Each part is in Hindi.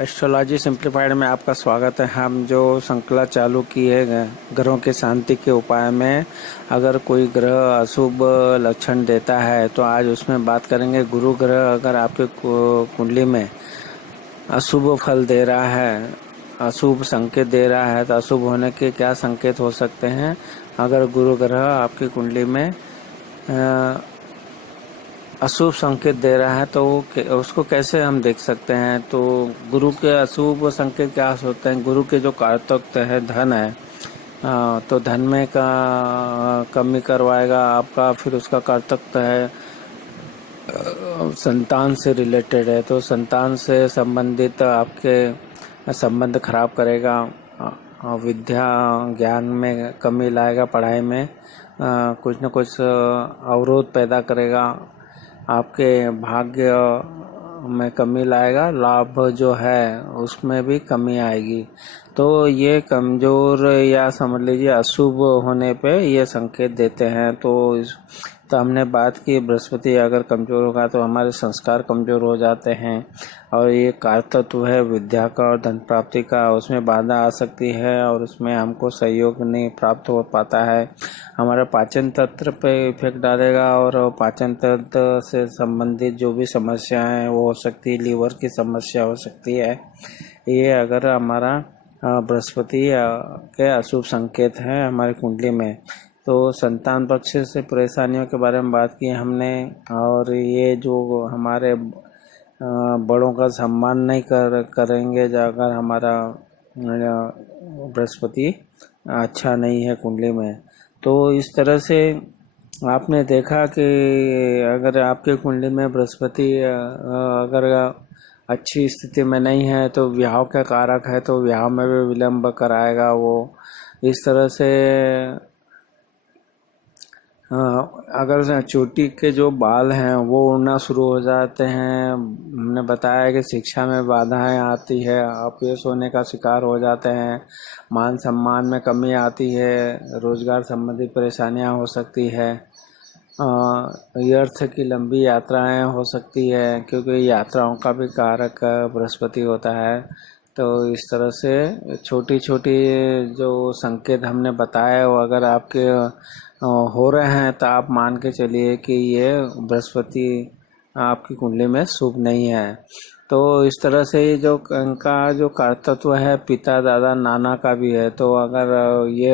एस्ट्रोलॉजी सिंप्लीफाइड में आपका स्वागत है। हम जो श्रृंखला चालू की है ग्रहों की शांति के उपाय में, अगर कोई ग्रह अशुभ लक्षण देता है तो आज उसमें बात करेंगे। गुरु ग्रह अगर आपके कुंडली में अशुभ फल दे रहा है, अशुभ संकेत दे रहा है, तो अशुभ होने के क्या संकेत हो सकते हैं। अगर गुरु ग्रह आपकी कुंडली में अशुभ संकेत दे रहा है तो उसको कैसे हम देख सकते हैं। तो गुरु के अशुभ संकेत क्या होते हैं। गुरु के जो कारतत्व है धन है, तो धन में का कमी करवाएगा आपका। फिर उसका कारतत्व है संतान से रिलेटेड है, तो संतान से संबंधित आपके संबंध खराब करेगा। विद्या ज्ञान में कमी लाएगा, पढ़ाई में कुछ न कुछ अवरोध पैदा करेगा। आपके भाग्य में कमी लाएगा, लाभ जो है उसमें भी कमी आएगी। तो ये कमजोर या समझ लीजिए अशुभ होने पे ये संकेत देते हैं। तो हमने बात की बृहस्पति अगर कमजोर होगा तो हमारे संस्कार कमजोर हो जाते हैं, और ये कारतत्व है विद्या का और धन प्राप्ति का, उसमें बाधा आ सकती है और उसमें हमको सहयोग नहीं प्राप्त हो पाता है। हमारा पाचन तंत्र पे इफेक्ट डालेगा, और पाचन तंत्र से संबंधित जो भी समस्या है वो हो सकती है, लीवर की समस्या हो सकती है। ये अगर हमारा बृहस्पति के अशुभ संकेत हैं हमारी कुंडली में। तो संतान पक्ष से परेशानियों के बारे में बात की हमने, और ये जो हमारे बड़ों का सम्मान नहीं करेंगे अगर हमारा बृहस्पति अच्छा नहीं है कुंडली में। तो इस तरह से आपने देखा कि अगर आपके कुंडली में बृहस्पति अगर अच्छी स्थिति में नहीं है तो विवाह का कारक है, तो विवाह में भी विलंब कराएगा वो। इस तरह से अगर चोटी के जो बाल हैं वो उड़ना शुरू हो जाते हैं, हमने बताया कि शिक्षा में बाधाएं आती है, अपयश होने का शिकार हो जाते हैं, मान सम्मान में कमी आती है, रोजगार संबंधी परेशानियां हो सकती है, अर्थ की लंबी यात्राएं हो सकती है, क्योंकि यात्राओं का भी कारक बृहस्पति होता है। तो इस तरह से छोटी छोटी जो संकेत हमने बताए वो अगर आपके हो रहे हैं तो आप मान के चलिए कि ये बृहस्पति आपकी कुंडली में शुभ नहीं है। तो इस तरह से जो इनका जो कारतत्व है पिता दादा नाना का भी है, तो अगर ये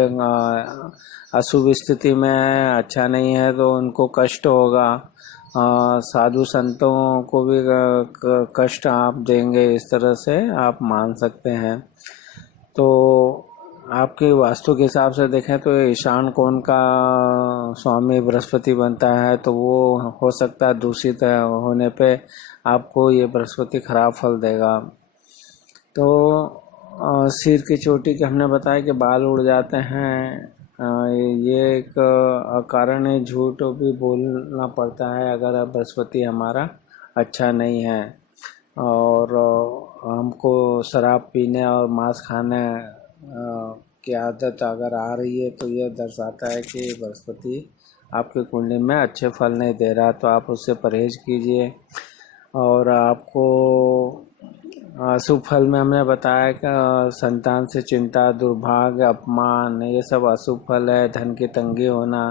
अशुभ स्थिति में है, अच्छा नहीं है, तो उनको कष्ट होगा। साधु संतों को भी कष्ट आप देंगे, इस तरह से आप मान सकते हैं। तो आपकी वास्तु के हिसाब से देखें तो ईशान कोण का स्वामी बृहस्पति बनता है, तो वो हो सकता है दूषित होने पे आपको ये बृहस्पति खराब फल देगा। तो सिर की चोटी के हमने बताया कि बाल उड़ जाते हैं, ये एक कारण है, झूठ भी बोलना पड़ता है अगर बृहस्पति हमारा अच्छा नहीं है। और हमको शराब पीने और मांस खाने की आदत अगर आ रही है तो यह दर्शाता है कि बृहस्पति आपकी कुंडली में अच्छे फल नहीं दे रहा, तो आप उससे परहेज कीजिए। और आपको अशुभ फल में हमने बताया कि संतान से चिंता, दुर्भाग्य, अपमान, ये सब अशुभ फल है। धन की तंगी होना,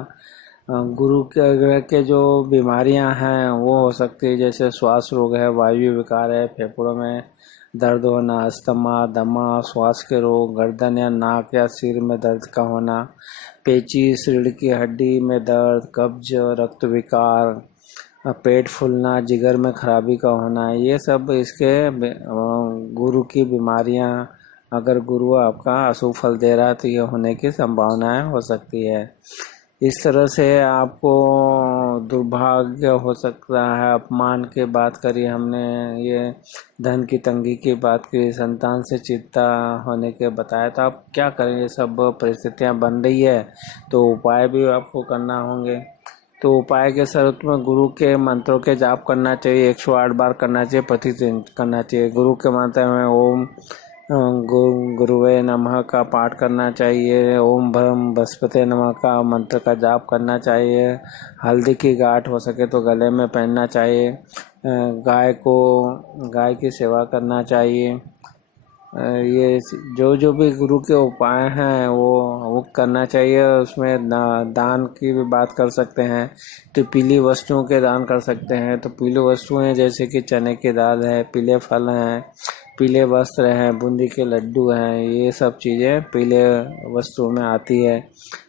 गुरु के ग्रह के जो बीमारियां हैं वो हो सकती है, जैसे श्वास रोग है, वायु विकार है, फेफड़ों में दर्द होना, अस्थमा, दमा, श्वास के रोग, गर्दन या नाक या सिर में दर्द का होना, पेचिश, रीढ़ की हड्डी में दर्द, कब्ज, रक्त विकार, पेट फूलना, जिगर में खराबी का होना, ये सब इसके गुरु की बीमारियां। अगर गुरु आपका अशुभ फल दे रहा है तो ये होने की संभावनाएं हो सकती है। इस तरह से आपको दुर्भाग्य हो सकता है। अपमान की बात करी हमने, ये धन की तंगी की बात की, संतान से चिंता होने के बताया। तो आप क्या करें, ये सब परिस्थितियां बन रही है तो उपाय भी आपको करना होंगे। तो उपाय के स्वरूप में गुरु के मंत्रों के जाप करना चाहिए, 108 बार करना चाहिए, प्रतिदिन करना चाहिए। गुरु के मंत्र में ओम गुरुवे नमः का पाठ करना चाहिए, ओम भ्रम बृहस्पति नमः का मंत्र का जाप करना चाहिए। हल्दी की गांठ हो सके तो गले में पहनना चाहिए। गाय की सेवा करना चाहिए। ये जो भी गुरु के उपाय हैं वो करना चाहिए। उसमें दान की भी बात कर सकते हैं, तो पीली वस्तुओं के दान कर सकते हैं। तो पीली वस्तुएं जैसे कि चने की दाल है, पीले फल हैं, पीले वस्त्र हैं, बूंदी के लड्डू हैं, ये सब चीज़ें पीले वस्तुओं में आती है,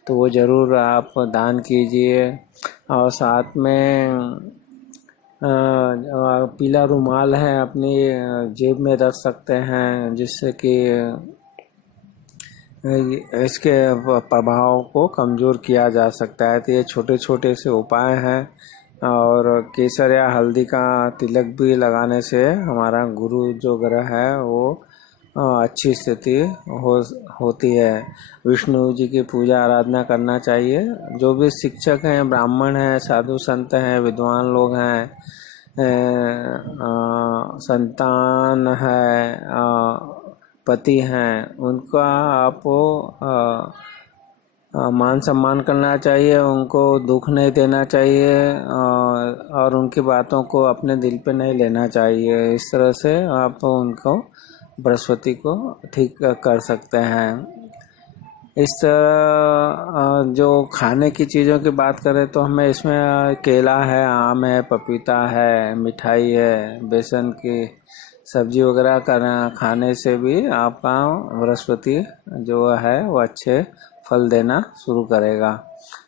तो वो ज़रूर आप दान कीजिए। और साथ में पीला रुमाल है अपनी जेब में रख सकते हैं, जिससे कि इसके प्रभाव को कमज़ोर किया जा सकता है। तो ये छोटे छोटे से उपाय हैं। और केसर या हल्दी का तिलक भी लगाने से हमारा गुरु जो ग्रह है वो अच्छी स्थिति होती है। विष्णु जी की पूजा आराधना करना चाहिए। जो भी शिक्षक हैं, ब्राह्मण हैं, साधु संत हैं, विद्वान लोग हैं, संतान है, पति हैं, उनका आपको मान सम्मान करना चाहिए, उनको दुख नहीं देना चाहिए, और उनकी बातों को अपने दिल पे नहीं लेना चाहिए। इस तरह से आप उनको बृहस्पति को ठीक कर सकते हैं। इस तरह जो खाने की चीज़ों की बात करें तो हमें इसमें केला है, आम है, पपीता है, मिठाई है, बेसन की सब्जी वगैरह खाने से भी आपका बृहस्पति जो है वो अच्छे फल देना शुरू करेगा।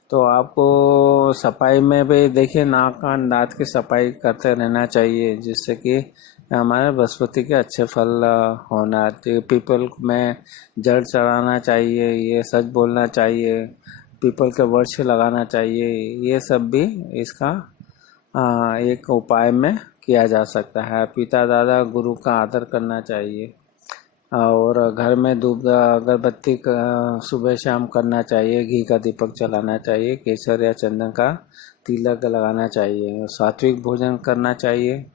तो आपको सफाई में भी देखिए, नाक कान दांत की सफाई करते रहना चाहिए, जिससे कि हमारे बृहस्पति के अच्छे फल होना। तो पीपल में जड़ चढ़ाना चाहिए, ये सच बोलना चाहिए, पीपल के वृक्ष लगाना चाहिए, ये सब भी इसका एक उपाय में किया जा सकता है। पिता दादा गुरु का आदर करना चाहिए, और घर में धूप अगरबत्ती सुबह शाम करना चाहिए, घी का दीपक जलाना चाहिए, केसर या चंदन का तिलक लगाना चाहिए, सात्विक भोजन करना चाहिए।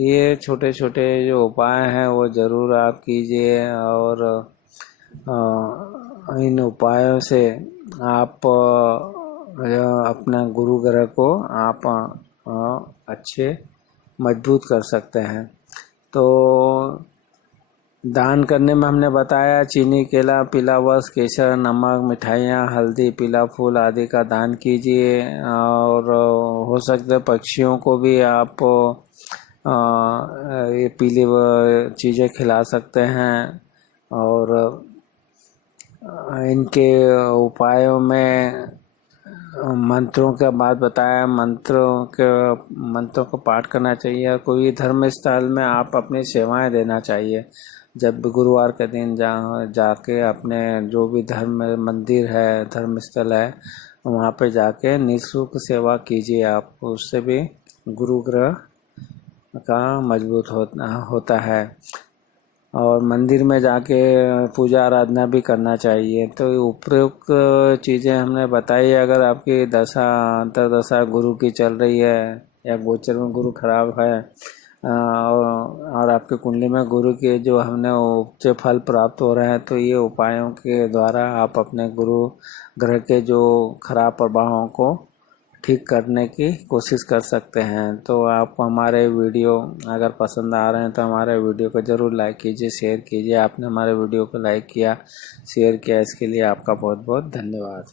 ये छोटे छोटे जो उपाय हैं वो ज़रूर आप कीजिए, और इन उपायों से आप अपना गुरु ग्रह को आप अच्छे मजबूत कर सकते हैं। तो दान करने में हमने बताया, चीनी, केला, पीला वस्त्र, केसर, नमक, मिठाइयाँ, हल्दी, पीला फूल आदि का दान कीजिए। और हो सकता है पक्षियों को भी आप ये पीली चीज़ें खिला सकते हैं। और इनके उपायों में मंत्रों का बात बताया, मंत्रों को पाठ करना चाहिए। कोई धर्म स्थल में आप अपनी सेवाएं देना चाहिए। जब भी गुरुवार के दिन जाके अपने जो भी धर्म मंदिर है, धर्म स्थल है, वहाँ पे जाके निःशुल्क सेवा कीजिए। आप उससे भी गुरु ग्रह का मजबूत होता है। और मंदिर में जाके पूजा आराधना भी करना चाहिए। तो उपयुक्त चीज़ें हमने बताई। अगर आपकी दशा अंतर्दशा गुरु की चल रही है, या गोचर में गुरु खराब है, और आपके कुंडली में गुरु के जो हमने उच्च फल प्राप्त हो रहे हैं, तो ये उपायों के द्वारा आप अपने गुरु ग्रह के जो खराब प्रभावों को ठीक करने की कोशिश कर सकते हैं। तो आप हमारे वीडियो अगर पसंद आ रहे हैं तो हमारे वीडियो को ज़रूर लाइक कीजिए, शेयर कीजिए। आपने हमारे वीडियो को लाइक किया, शेयर किया, इसके लिए आपका बहुत बहुत धन्यवाद।